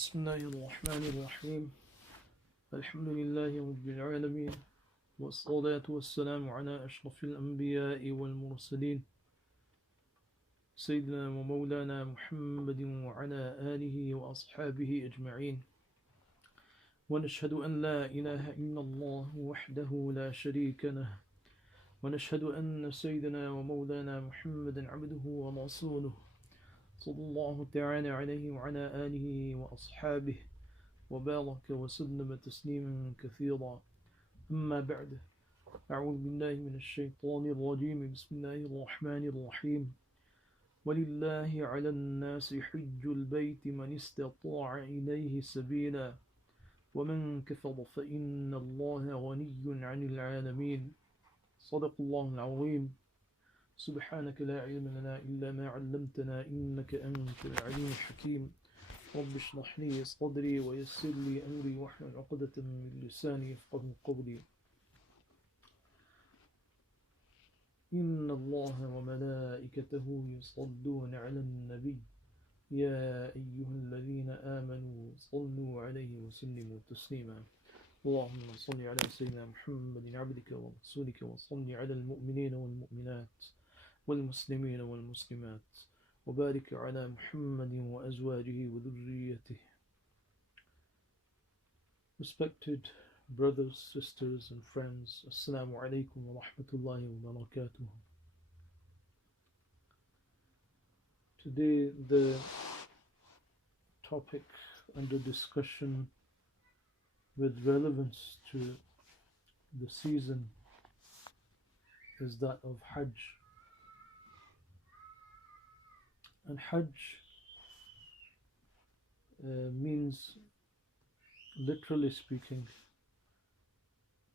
بسم الله الرحمن الرحيم الحمد لله رب العالمين والصلاة والسلام على أشرف الأنبياء والمرسلين سيدنا ومولانا محمد وعلى آله وأصحابه أجمعين ونشهد أن لا إله إلا الله وحده لا شريك له ونشهد أن سيدنا ومولانا محمدا عبده ورسوله صلى الله تعالى عليه وعلى آله وأصحابه وبارك وسلم تسليما كثيرا. أما بعد، أعوذ بالله من الشيطان الرجيم. بسم الله الرحمن الرحيم. ولله على الناس حج البيت من استطاع إليه سبيلا ومن كفر فإن الله غني عن العالمين. صدق الله العظيم. سبحانك لا علم لنا إلا ما علمتنا إنك أنت العليم الحكيم. رب اشرح لي صدري ويسر لي أمري واحلل عقدة من لساني يفقهوا قولي. إن الله وملائكته يصلون على النبي يا أيها الذين آمنوا صلوا عليه وسلموا تسليما. اللهم صل على سيدنا محمد عبدك ورسولك وصل على المؤمنين والمؤمنات والمسلمين والمسلمات وبارك على محمد وأزواجه وذريته. Respected brothers, sisters and friends, Assalamu alaikum wa rahmatullahi wa barakatuh. Today the topic under discussion with relevance to the season is that of Hajj. And Hajj means, literally speaking,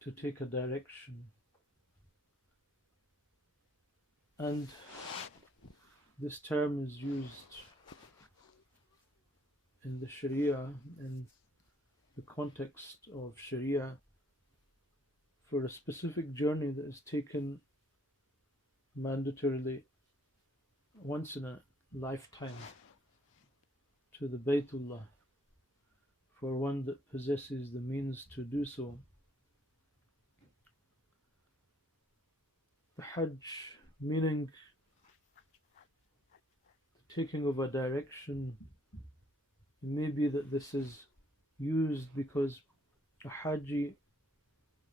to take a direction. And this term is used in the Sharia, in the context of Sharia, for a specific journey that is taken mandatorily once in a lifetime to the Baytullah, for one that possesses the means to do so. The Hajj meaning the taking of a direction. It may be that this is used because a Hajji,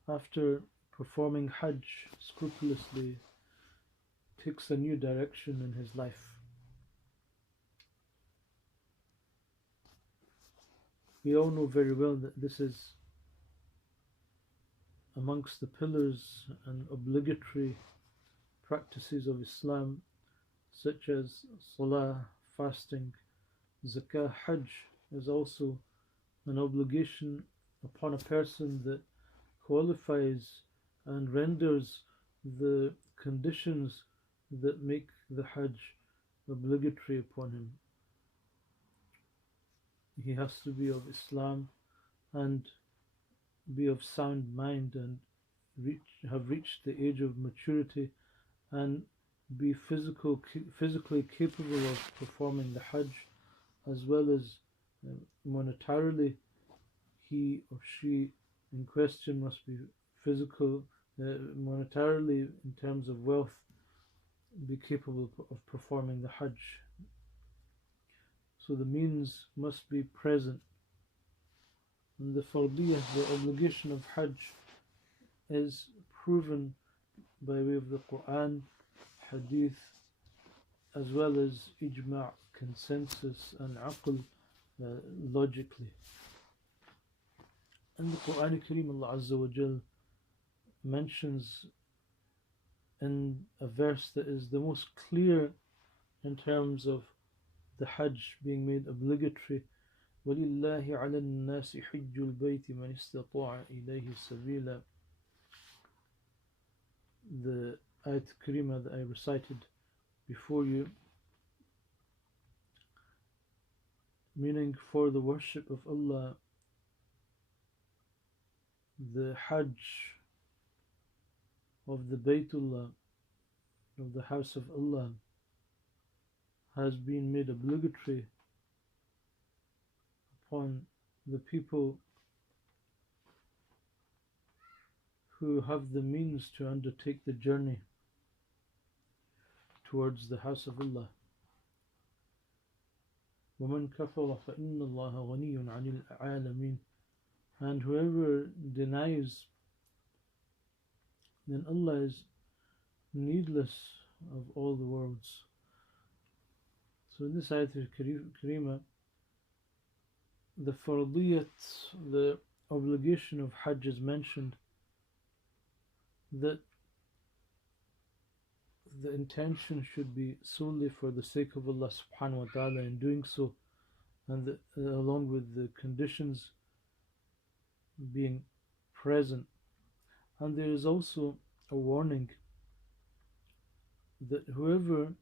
after performing Hajj scrupulously, takes a new direction in his life. We all know very well that this is amongst the pillars and obligatory practices of Islam, such as Salah, fasting, Zakah. Hajj is also an obligation upon a person that qualifies and renders the conditions that make the Hajj obligatory upon him. He has to be of Islam and be of sound mind and have reached the age of maturity and be physically capable of performing the Hajj, as well as monetarily. He or she in question must be monetarily, in terms of wealth, be capable of performing the Hajj. So the means must be present. And the fardiyah, the obligation of Hajj, is proven by way of the Quran, Hadith, as well as ijma', consensus, and aql, logically. And the Quran Kareem, Allah Azza wa Jal mentions in a verse that is the most clear in terms of the Hajj being made obligatory. وَلِلَّهِ عَلَى النَّاسِ حِجُّ الْبَيْتِ مَنِ اسْتَطَاعَ إِلَيْهِ سَبِيلًا. The ayat Karima that I recited before you, meaning for the worship of Allah, the Hajj of the Baytullah, of the house of Allah, has been made obligatory upon the people who have the means to undertake the journey towards the house of Allah. وَمَنْ كَفَرَ فَإِنَّ اللَّهَ غَنِيٌّ عَنِ الْعَالَمِينَ. And whoever denies, then Allah is needless of all the worlds. So in this ayat al-Karima, the fardiyat, the obligation of Hajj is mentioned, that the intention should be solely for the sake of Allah subhanahu wa ta'ala in doing so, and along with the conditions being present. And there is also a warning that whoever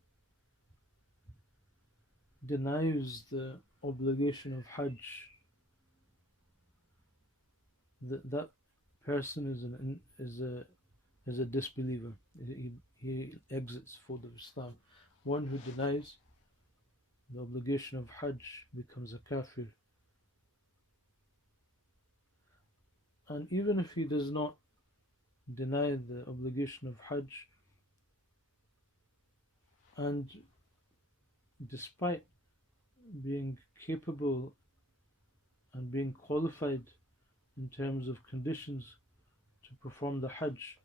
denies the obligation of Hajj, that person is a disbeliever. He exits fold of Islam. One who denies the obligation of Hajj becomes a kafir. And even if he does not deny the obligation of Hajj, and despite being capable and being qualified in terms of conditions to perform the Hajj,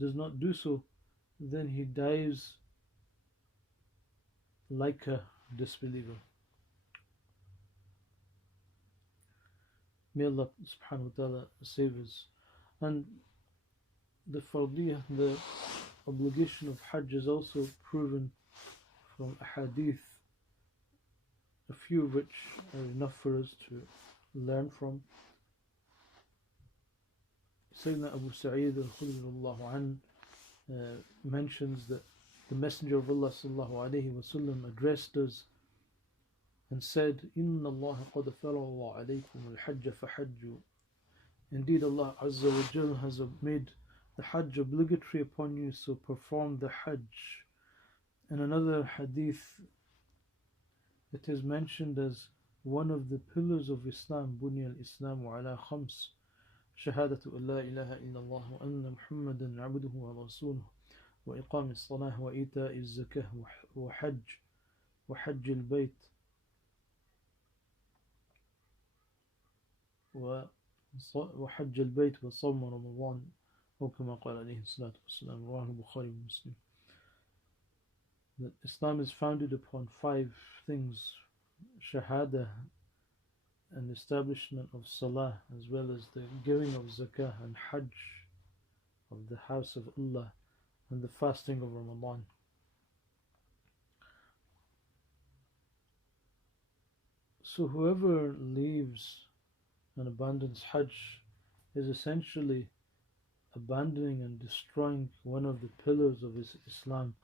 does not do so, then he dies like a disbeliever. May Allah subhanahu wa ta'ala save us. And the fardiyah, the obligation of Hajj, is also proven from a hadith, a few of which are enough for us to learn from. Sayyidina Abu Sa'id al-Khudri radiyallahu anhu mentions that the Messenger of Allah sallallahu alayhi wa sallam addressed us and said, "Inna Allah qad farada alaykum al-hajj fahajju." Indeed, Allah Azza wa Jal has made the Hajj obligatory upon you, so perform the Hajj. In another hadith, it is mentioned as one of the pillars of Islam, Bunya al-Islamu ala khams, shahadatu an la ilaha illallah wa anna Muhammadan abduhu wa rasuluhu, wa iqam as-salah wa ita az-zakah wa hajj al-bayt وحج البيت وصوم رمضان أو كما قال عليه الصلاة والسلام رواه البخاري ومسلم. That Islam is founded upon 5 things: shahada, an establishment of salah, as well as the giving of zakah and hajj of the house of Allah, and the fasting of Ramadan. So whoever leaves and abandons Hajj is essentially abandoning and destroying one of the pillars of his Islam,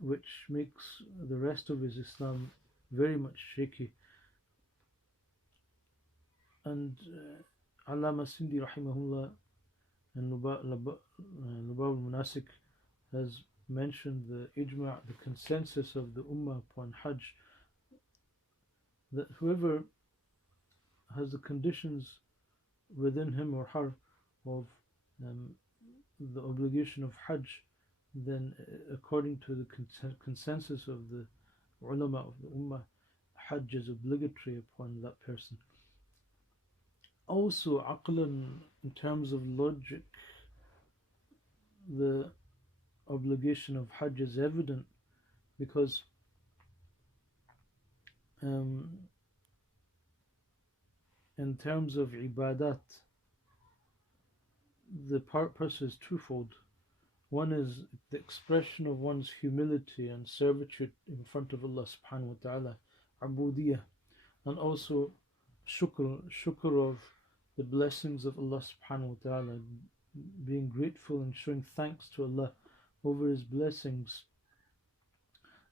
which makes the rest of his Islam very much shaky. And Allama Sindi rahimahullah and Lubab al-Munasik has mentioned the ijma', the consensus of the ummah upon Hajj, that whoever has the conditions within him or her of the obligation of Hajj, then according to the consensus of the ulama of the ummah, Hajj is obligatory upon that person. Also, aqlan, in terms of logic, the obligation of Hajj is evident, because in terms of ibadat, the purpose is twofold. One is the expression of one's humility and servitude in front of Allah subhanahu wa ta'ala, abudiyah, and also shukr of the blessings of Allah subhanahu wa ta'ala, being grateful and showing thanks to Allah over His blessings.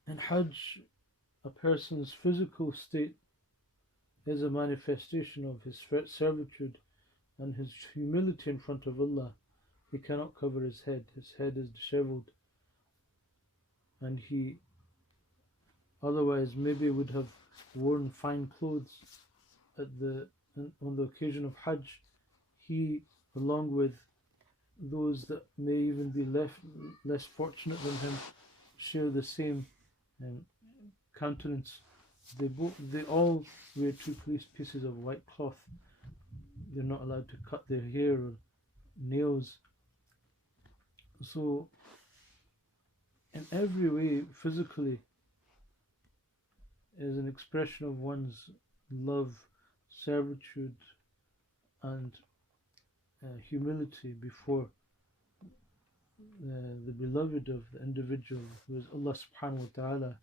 In Hajj, a person's physical state is a manifestation of his servitude and his humility in front of Allah. He cannot cover his head is disheveled, and he otherwise maybe would have worn fine clothes, on the occasion of Hajj, he, along with those that may even be less fortunate than him, share the same um, countenance. They all wear two pieces of white cloth. They're not allowed to cut their hair or nails. So, in every way, physically, is an expression of one's love, servitude, and humility before the beloved of the individual, who is Allah subhanahu wa ta'ala,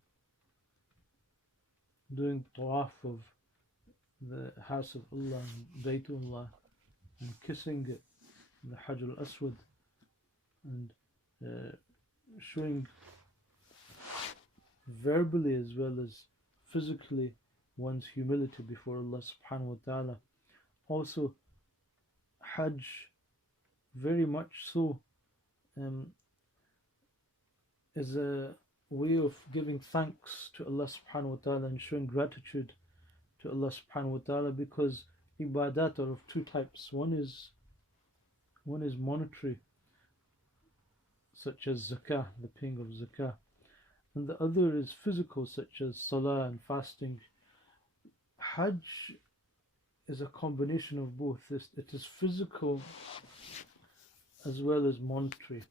doing tawaf of the house of Allah, Baytullah, and kissing it, the Hajj al-Aswad, and showing verbally as well as physically one's humility before Allah subhanahu wa ta'ala. Also, Hajj, very much so, is a way of giving thanks to Allah subhanahu wa ta'ala and showing gratitude to Allah subhanahu wa ta'ala, because ibadat are of two types. One is monetary, such as zakah, the paying of zakah, and the other is physical, such as salah and fasting. Hajj is a combination of both. It is physical as well as monetary.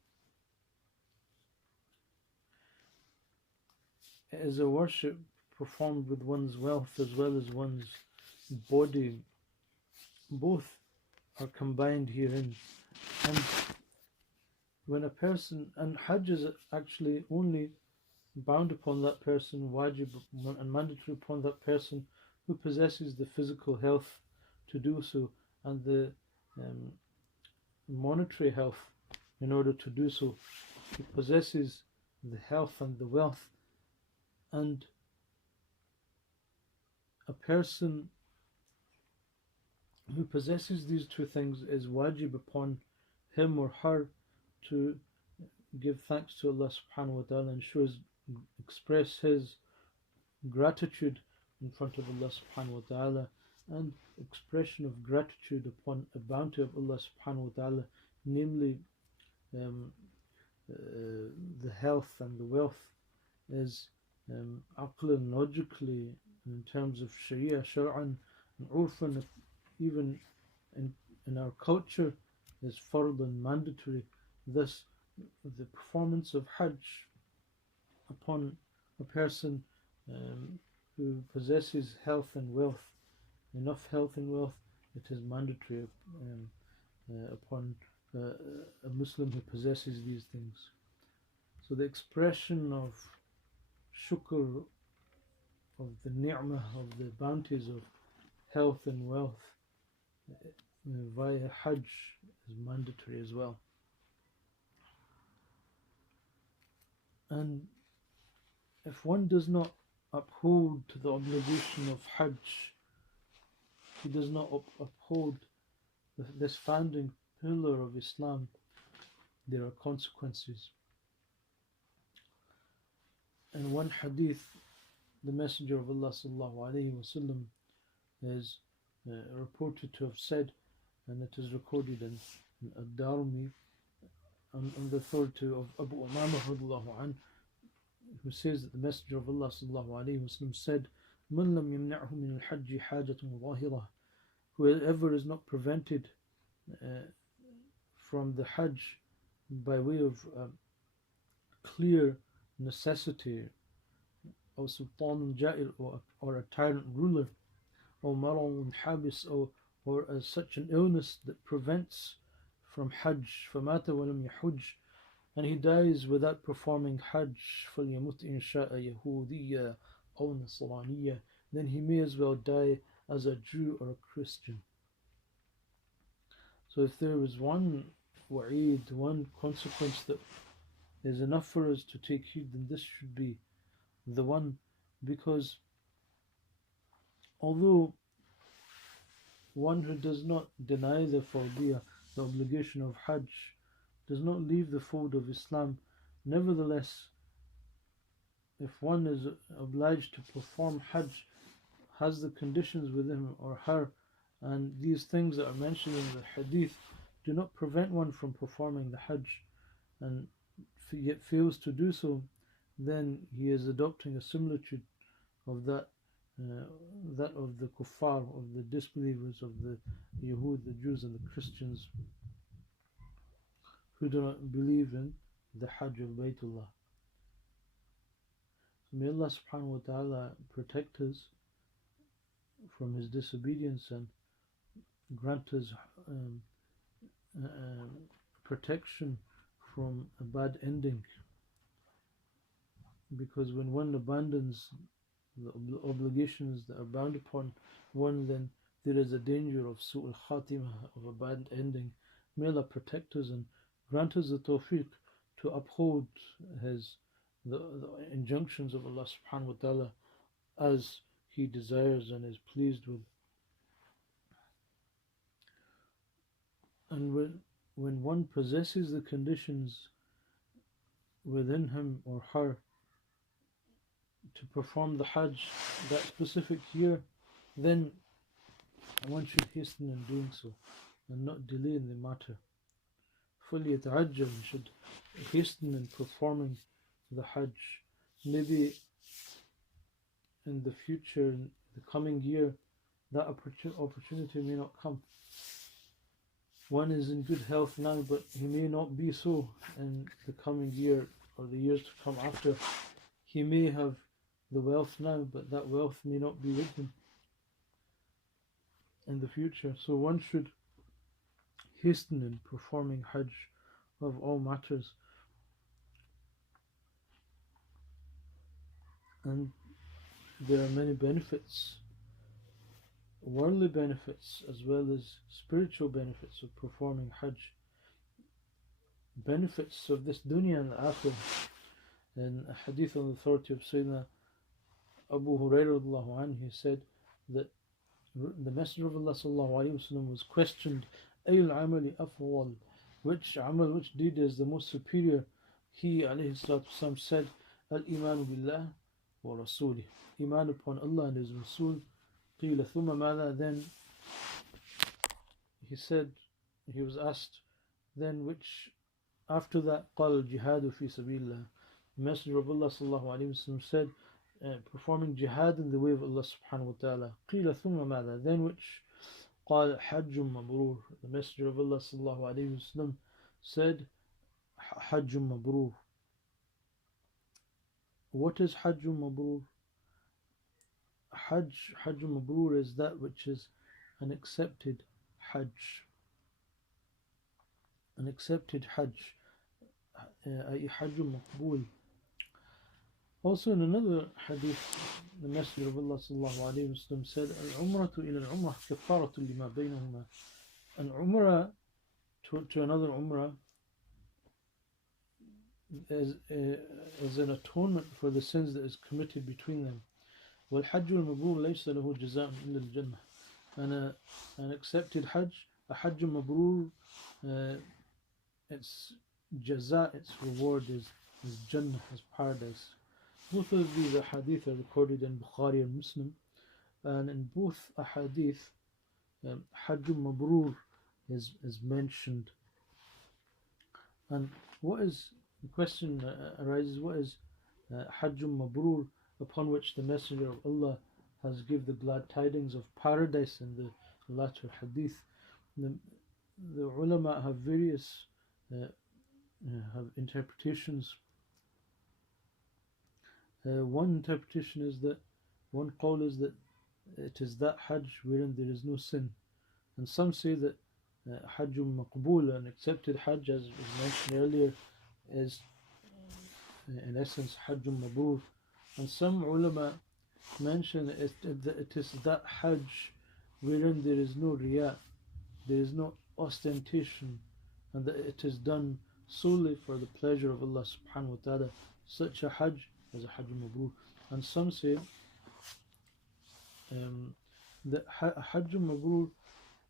It is a worship performed with one's wealth as well as one's body. Both are combined herein. And when a person, and Hajj is actually only bound upon that person, wajib and mandatory upon that person who possesses the physical health to do so, and the monetary health in order to do so. He possesses the health and the wealth, and a person who possesses these two things is wajib upon him or her to give thanks to Allah subhanahu wa ta'ala and express his gratitude in front of Allah subhanahu wa ta'ala, and expression of gratitude upon a bounty of Allah subhanahu wa ta'ala, namely the health and the wealth, is aqlan, logically, in terms of sharia, shar'an, and urfan, even in our culture, is fard and mandatory. Thus, the performance of Hajj upon a person who possesses health and wealth, enough health and wealth, it is mandatory upon a Muslim who possesses these things. So the expression of shukr, of the ni'mah, of the bounties of health and wealth via Hajj is mandatory as well. And if one does not uphold to the obligation of Hajj, he does not uphold this founding pillar of Islam, there are consequences. In one hadith, the Messenger of Allah sallallahu alaihi wasallam is reported to have said, and it is recorded in Ad-Darmi, on the authority of Abu Umamah radiyallahu anhu, who says that the Messenger of Allah sallallahu alaihi wasallam said, "Man lam yamna'hu min al-hajj hajatun zahirah," whoever is not prevented from the Hajj by way of clear necessity, or sultan ja'ir, or a tyrant ruler, or maralun habis, or as such an illness that prevents from Hajj, famata wa lam yahujj, and he dies without performing Hajj, فَلْيَمُتْ insha'Allah Yahudiyya aw Nasraniyya, then he may as well die as a Jew or a Christian. So if there was one wa'id, one consequence that is enough for us to take heed, then this should be the one, because although one who does not deny the fardiyah, the obligation of Hajj, does not leave the fold of Islam, nevertheless, if one is obliged to perform Hajj, has the conditions with him or her, and these things that are mentioned in the hadith do not prevent one from performing the Hajj, and yet fails to do so, then he is adopting a similitude of that of the kuffar, of the disbelievers, of the Yahud, the Jews and the Christians who do not believe in the Hajj of Baytullah. So may Allah subhanahu wa ta'ala protect us from his disobedience and grant us protection from a bad ending, because when one abandons the obligations that are bound upon one, then there is a danger of su'ul khatimah, of a bad ending. May Allah protect us and grant us the tawfiq to uphold the injunctions of Allah subhanahu wa ta'ala as he desires and is pleased with. And when one possesses the conditions within him or her to perform the Hajj that specific year, then one should hasten in doing so and not delay in the matter. Fully yata'ajjal, should hasten in performing the Hajj. Maybe in the future, in the coming year, that opportunity may not come. One is in good health now, but he may not be so in the coming year or the years to come after. He may have the wealth now, but that wealth may not be with him in the future. So one should hasten in performing Hajj of all matters. And there are many benefits, worldly benefits as well as spiritual benefits of performing Hajj. Benefits of this dunya and the akhirah. In a hadith on the authority of Sayyidina Abu Hurairah radhiyallahu anhu, he said that the Messenger of Allah sallallahu alayhi wasallam was questioned, Ayul amali afwal, which amal, which deed is the most superior? He alayhi salatu wasallam said, Al-imanu billah wa rasulih, iman upon Allah and his Rasul. Qila thumma mada, then he said, he was asked, then which after that? Qala al-jihadu fi sabilillah. The Messenger of Allah sallallahu alayhi wasallam said, performing jihad in the way of Allah subhanahu wa ta'ala. Qila thumma mada, then which? Qala hajjum mabrur. The Messenger of Allah sallallahu alayhi wasallam said, hajjum mabrur. What is hajjum mabrur? Hajjum mabrur is that which is an accepted Hajj. An accepted Hajj, ay hajjum maqbool. Also in another hadith, the Messenger of Allah sallallahu alayhi wa sallam said, Al-umratu ila al-umrah kafaratu lima baynahuma. An umrah to another umrah is an atonement for the sins that is committed between them. وَالْحَجُّ الْمَبْرُورُ لَيْسَ لَهُ جَزَاءٌ إِلَّا الْجَنَّةِ. And an accepted Hajj, a Hajj mabrur, its jaza, its reward is Jannah, is paradise. Both of these ahadith are recorded in Bukhari and Muslim, and in both ahadith, Hajj mabrur is mentioned. And what is, the question arises, what is Hajj mabrur, upon which the Messenger of Allah has given the glad tidings of paradise in the latter hadith? The ulama have various have interpretations. One interpretation is that, one qawl is that it is that Hajj wherein there is no sin, and some say that Hajjum maqbool, an accepted Hajj, as was mentioned earlier, is in essence Hajjum mabrur. And some ulama mention that it is that Hajj wherein there is no riya, there is no ostentation, and that it is done solely for the pleasure of Allah subhanahu wa ta'ala. Such a Hajj is a Hajj mabrur. And some say that Hajj mabrur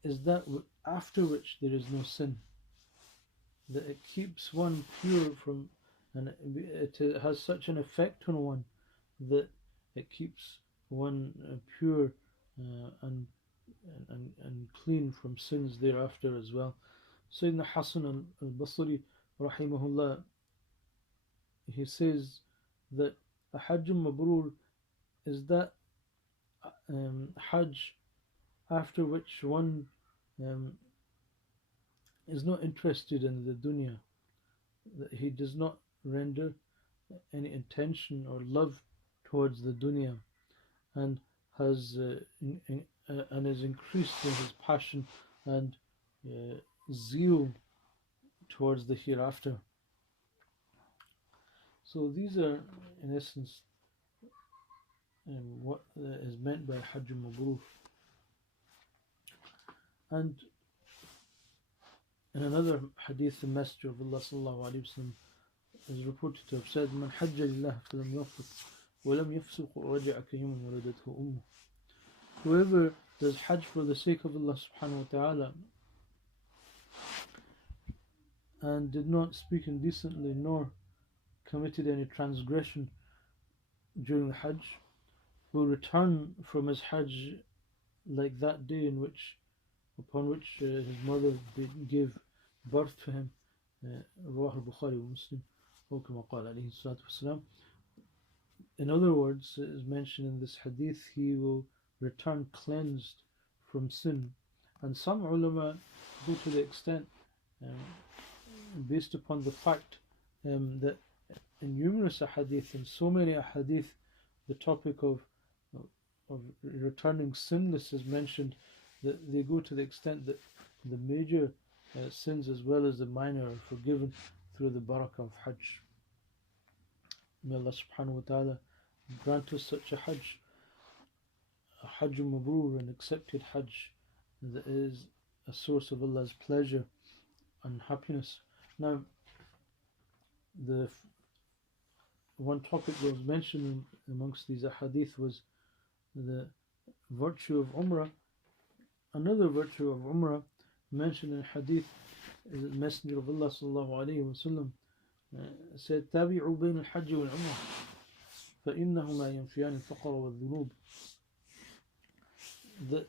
is that after which there is no sin, that it keeps one pure from, and it has such an effect on one that it keeps one pure and clean from sins thereafter as well. Sayyidina Hassan al-Basri rahimahullah, he says that a Hajj Mabrur is that Hajj after which one is not interested in the dunya, that he does not render any intention or love towards the dunya, and has and is increased in his passion and zeal towards the hereafter. So these are, in essence, what is meant by Hajj Mabrur. And in another hadith, the Messenger of Allah sallallahu alaihi wasallam is reported to have said, "Man hajja lillah falam yafsuq wa lam yafsuq raja'a kayawmin waladathu ummuh." Whoever does Hajj for the sake of Allah subhanahu wa ta'ala and did not speak indecently nor committed any transgression during the Hajj, will return from his Hajj like that day upon which his mother gave birth to him. Rawah al-Bukhari wa Muslim, or kama qala alayhi salatu wasalam. In other words, it is mentioned in this hadith, he will return cleansed from sin. And some ulama go to the extent, based upon the fact that in numerous ahadith, in so many ahadith, the topic of returning sinless is mentioned, that they go to the extent that the major sins as well as the minor are forgiven through the barakah of Hajj. May Allah subhanahu wa ta'ala grant us such a Hajj Mabrur, an accepted Hajj that is a source of Allah's pleasure and happiness. Now, the one topic that was mentioned amongst these ahadith was the virtue of Umrah. Another virtue of Umrah mentioned in hadith is the Messenger of Allah sallallahu alayhi wa sallam said, "Tabi'u bayna al-Hajj wal-Umrah, فإنهما ينفيان الفقر والذنوب." That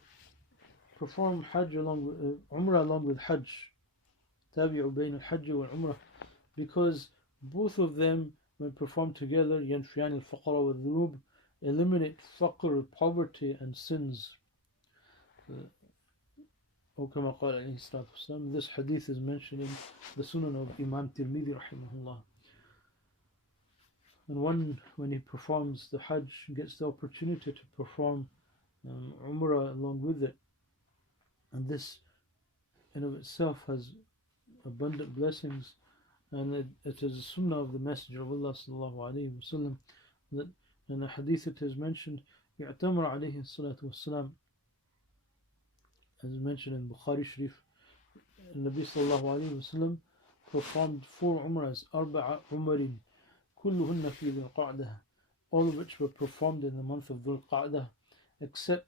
perform Hajj along with Umrah along with Hajj. Tabi'u bayna al-Hajj wal-Umrah, because both of them, when performed together, ينفيان الفقر والذنوب, eliminate faqr, poverty, and sins. This hadith is mentioned in the Sunan of Imam Tirmidhi rahimahullah. And one, when he performs the Hajj, gets the opportunity to perform Umrah along with it, and this in of itself has abundant blessings. And it is a sunnah of the Messenger of Allah sallallahu alayhi wa sallam that in a hadith it is mentioned, يعتمر عليه الصلاة والسلام, as mentioned in Bukhari Sharif, Nabi sallallahu alayhi wa sallam performed 4 Umrahs, أربع عمر كلهن في ذي القعدة, all of which were performed in the month of Dhul Qa'dah, except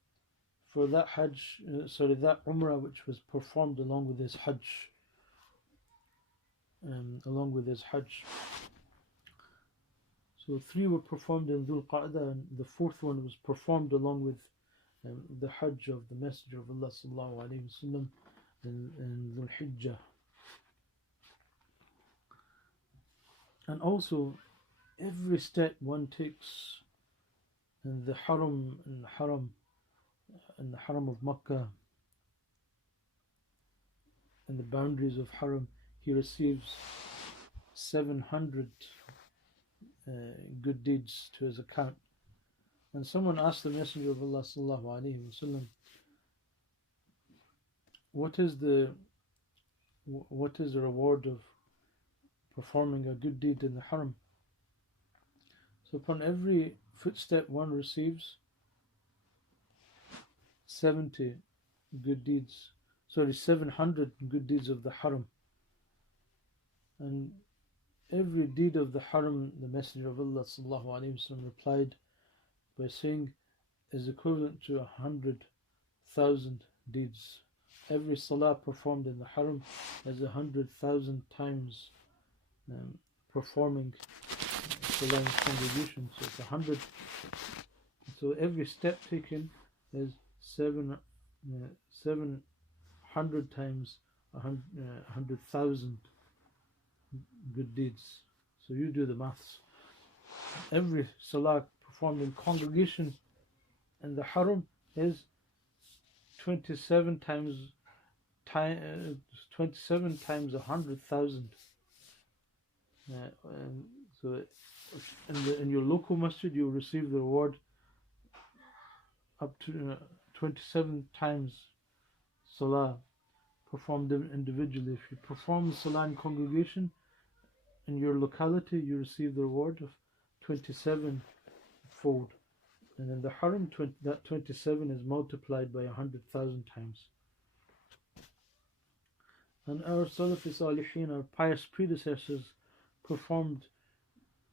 for that that Umrah which was performed along with his Hajj. So 3 were performed in Dhul Qa'dah, and the 4th one was performed along with the Hajj of the Messenger of Allah sallallahu alayhi wa sallam in Dhul Hijjah. And also, every step one takes in the Haram of Makkah, in the boundaries of Haram, he receives 700 good deeds to his account. And someone asked the Messenger of Allah sallallahu alaihi wasallam, what is the reward of performing a good deed in the Haram? So upon every footstep one receives 700 good deeds of the Haram. And every deed of the Haram, the Messenger of Allah sallallahu alaihi wasallam replied by saying, is equivalent to 100,000 deeds. Every salah performed in the Haram is 100,000 times performing salah in congregation. So it's So every step taken is 700 times 100,000 good deeds. So you do the maths. Every salah performed in congregation in the haram is 27 times 100,000. So in your local masjid you will receive the reward up to 27 times salah performed individually. If you perform salah in congregation in your locality, you receive the reward of 27 fold, and in the haram that 27 is multiplied by 100,000 times. And our Salafi Salihin, our pious predecessors, performed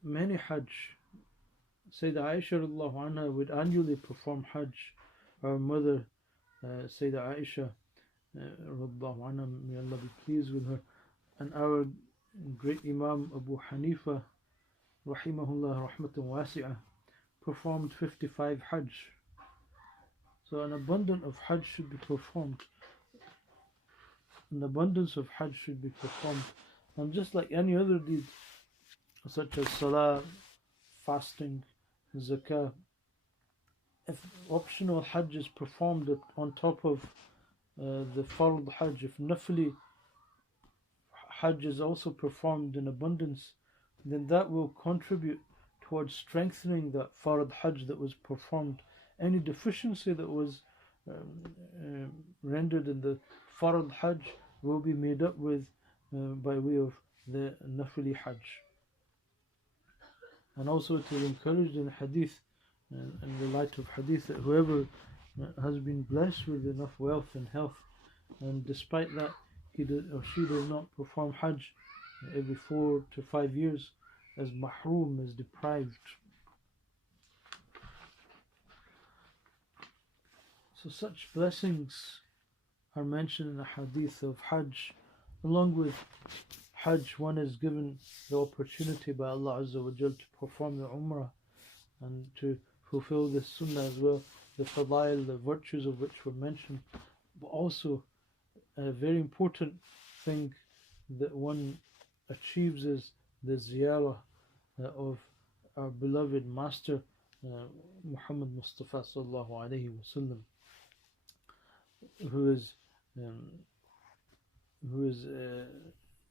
many Hajj. Sayyidah Aisha radiallahu anha would annually perform Hajj. Our mother, Sayyidah Aisha radiallahu anha, may Allah be pleased with her. And our great Imam Abu Hanifa, rahimahullah rahmatan wasi'ah, performed 55 Hajj. So an abundance of Hajj should be performed. An abundance of Hajj should be performed. And just like any other deed, such as Salah, fasting, Zakah, if optional Hajj is performed on top of the Fard Hajj, if Nafli Hajj is also performed in abundance, then that will contribute towards strengthening that Fard Hajj that was performed. Any deficiency that was rendered in the Fard Hajj will be made up with by way of the Nafli Hajj. And also it is encouraged in Hadith, in the light of Hadith, that whoever has been blessed with enough wealth and health, and despite that he or she does not perform Hajj every 4 to 5 years, as mahroom, as deprived. So such blessings are mentioned in the Hadith of Hajj. Along with Hajj, one is given the opportunity by Allah Azza wa Jal to perform the Umrah and to fulfill the Sunnah as well, the Fadail, the virtues of which were mentioned. But also a very important thing that one achieves is the ziyarah of our beloved Master Muhammad Mustafa sallallahu alaihi wasallam, who is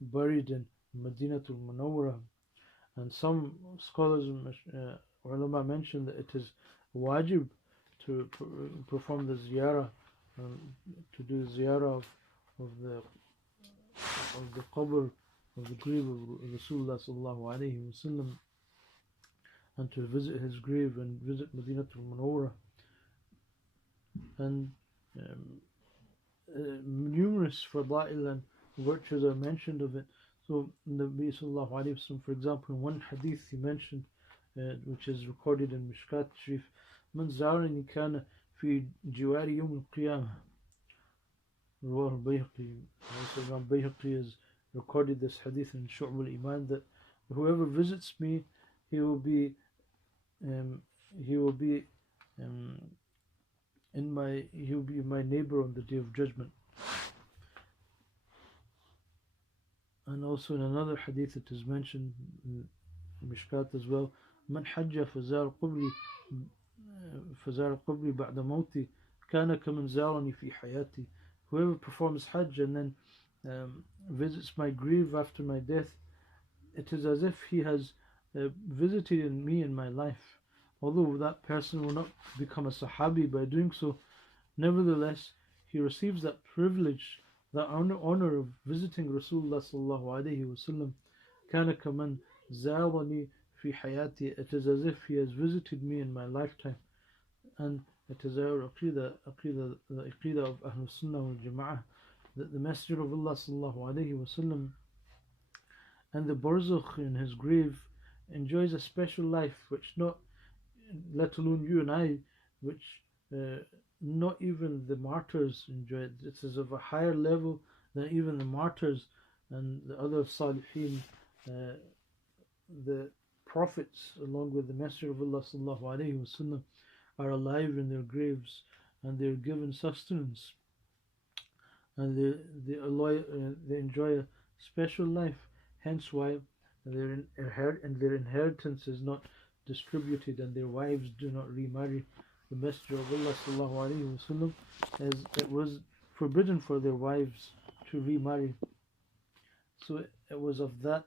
buried in Madinatul Munawwarah. And some scholars, ulama, mention that it is wajib to perform the ziyarah, to do ziyarah of the qabr, of the grave of Rasulullah sallallahu alaihi wasallam, and to visit his grave and visit Madinatul Munawwarah. And numerous fada'il and virtues are mentioned of it. So Nabi sallallahu alaihi wasallam, for example, in one hadith he mentioned, which is recorded in Mishkat Sharif, Man zarani kana fi jiwari yawm al-qiyamah. Rawah al-Bayhaqi. Also Imam Bayhaqi has recorded this hadith in Shu'b al-Iman, that whoever visits me, he will be my neighbor on the Day of Judgment. And also in another hadith it is mentioned in Mishkat as well, Man hajja fazar qabri ba'da mawti kana kaman zarani fi hayati. Whoever performs Hajj and then visits my grave after my death, it is as if he has visited me in my life. Although that person will not become a Sahabi by doing so, nevertheless he receives that privilege, that honor of visiting Rasulullah sallallahu alaihi wasallam. Kana kaman zawani fi hayati. It is as if he has visited me in my lifetime. And it is our aqidah, the aqidah of Ahlul Sunnah wal Jama'ah, that the Messenger of Allah sallallahu alaihi wasallam and the barzakh in his grave enjoys a special life which not, let alone you and I, which not even the martyrs enjoy it. It is of a higher level than even the martyrs and the other salihin, the prophets, along with the Messenger of Allah sallallahu alaihi wasallam. are alive in their graves and they're given sustenance and they enjoy a special life. Hence why their inheritance is not distributed and their wives do not remarry. The Messenger of Allah sallallahu alaihi wasallam, as it was forbidden for their wives to remarry. So it was of that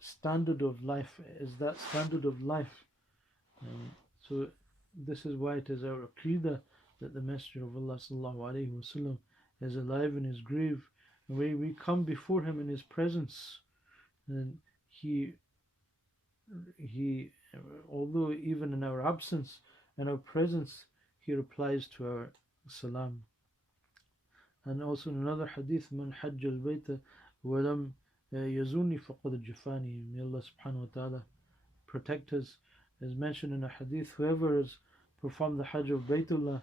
standard of life. So this is why it is our aqidah that the Messenger of Allah sallallahu alaihi wasallam is alive in his grave, and when we come before him in his presence, and he although even in our absence, in our presence, he replies to our salam. And also in another hadith, man hajj al-bayta wa lam yazuni faqad jafani. May Allah subhanahu wa ta'ala protect us. As mentioned in a hadith, whoever has performed the Hajj of Baytullah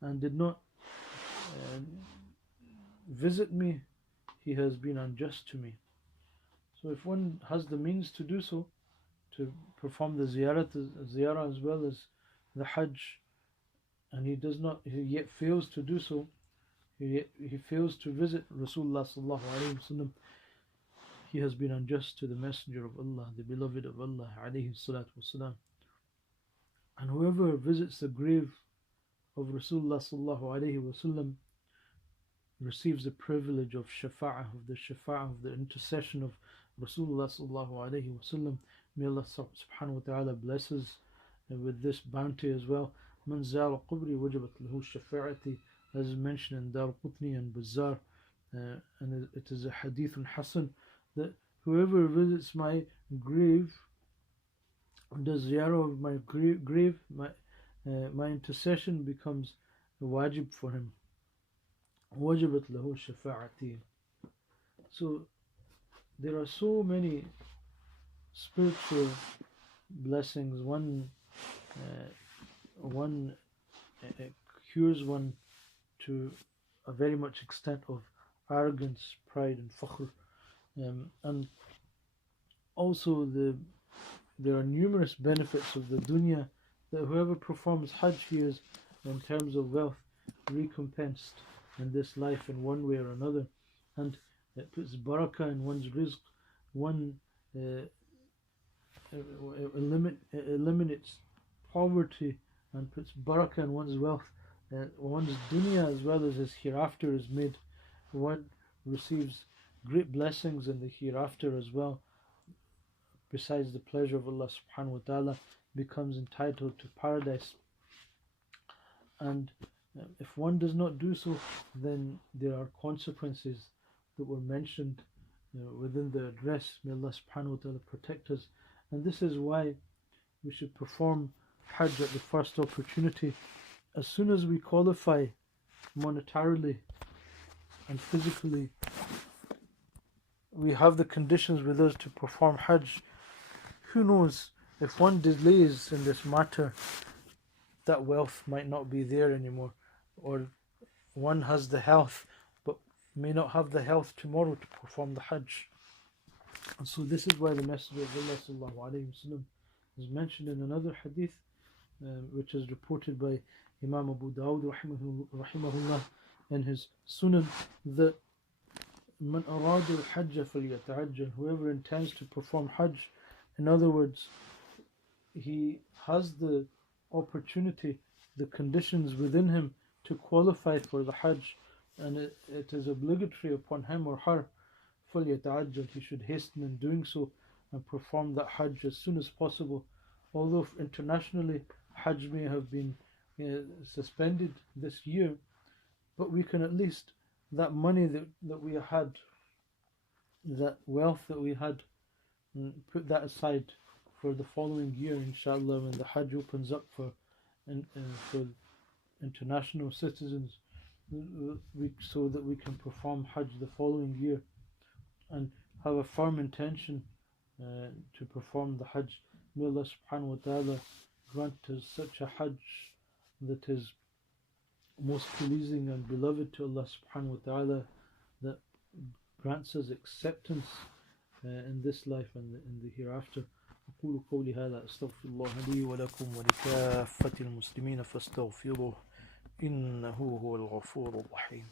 and did not visit me, he has been unjust to me. So if one has the means to do so, to perform the ziyarah as well as the Hajj, and he yet fails to do so, he fails to visit Rasulullah sallallahu alaihi wasallam, he has been unjust to the Messenger of Allah, the beloved of Allah alayhi salatu wasalam. And whoever visits the grave of Rasulullah sallallahu alaihi wasallam receives the privilege of shafa'ah, of the intercession of Rasulullah sallallahu alaihi wasallam. May Allah subhanahu wa ta'ala bless us with this bounty as well. Man zara qabri wajabat lahu shafa'ati, as mentioned in Dar Qutni and Bazzar, and it is a hadith hasan, that whoever visits my grave, does ziyarah of my grave, my intercession becomes a wajib for him. Wajabat lahu shafa'ati. So there are so many spiritual blessings. One cures one to a very much extent of arrogance, pride and fakhr. And also there are numerous benefits of the dunya, that whoever performs Hajj, he is, in terms of wealth, recompensed in this life in one way or another, and it puts barakah in one's rizq. One eliminates poverty and puts barakah in one's wealth. One's dunya as well as his hereafter is made. One receives great blessings in the hereafter as well. Besides the pleasure of Allah subhanahu wa ta'ala, becomes entitled to paradise. And if one does not do so, then there are consequences that were mentioned within the address. May Allah subhanahu wa ta'ala protect us. And this is why we should perform Hajj at the first opportunity. As soon as we qualify monetarily and physically, we have the conditions with us to perform Hajj. Who knows, if one delays in this matter, that wealth might not be there anymore, or one has the health but may not have the health tomorrow to perform the Hajj. And so this is why the Messenger of Allah sallallahu alaihi wasallam is mentioned in another hadith, which is reported by Imam Abu Dawud rahimahullah in his Sunan, that Man arada al-hajj falyata'ajjal, whoever intends to perform Hajj, in other words, he has the opportunity, the conditions within him to qualify for the Hajj, and it is obligatory upon him or her, falyata'ajjal, he should hasten in doing so and perform that Hajj as soon as possible. Although internationally Hajj may have been suspended this year, but we can at least, that money that we had, that wealth that we had, put that aside for the following year, insha'Allah, when the Hajj opens up for international citizens, so that we can perform Hajj the following year and have a firm intention to perform the Hajj. May Allah subhanahu wa ta'ala grant us such a Hajj that is most pleasing and beloved to Allah subhanahu wa ta'ala, that grants us acceptance in this life and in the hereafter. أقول قولي هذا أستغفر الله لي ولكم ولكافة المسلمين فاستغفروه إنه هو الغفور الرحيم.